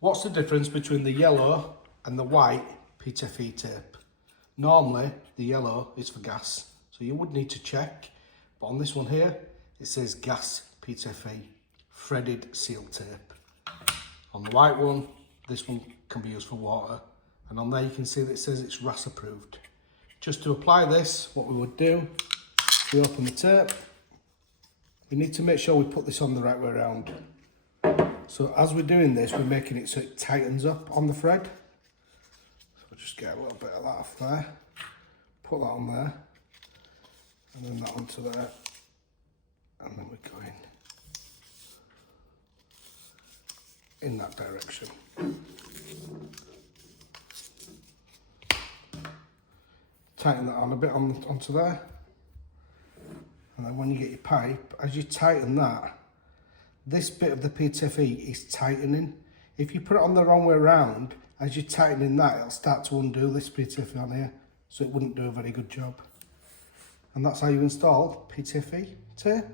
What's the difference between the yellow and the white PTFE tape? Normally, the yellow is for gas, so you would need to check. But on this one here, it says gas PTFE, threaded seal tape. On the white one, this one can be used for water. And on there you can see that it says it's RAS approved. Just to apply this, what we would do, we open the tape. We need to make sure we put this on the right way around. So as we're doing this, we're making it so it tightens up on the thread. So we'll just get a little bit of that off there, put that on there, and then that onto there, and then we're going in that direction. Tighten that on a bit onto there, and then when you get your pipe, as you tighten that, this bit of the PTFE is tightening. If you put it on the wrong way around, as you're tightening that, it'll start to undo this PTFE on here, so it wouldn't do a very good job. And that's how you install PTFE tape.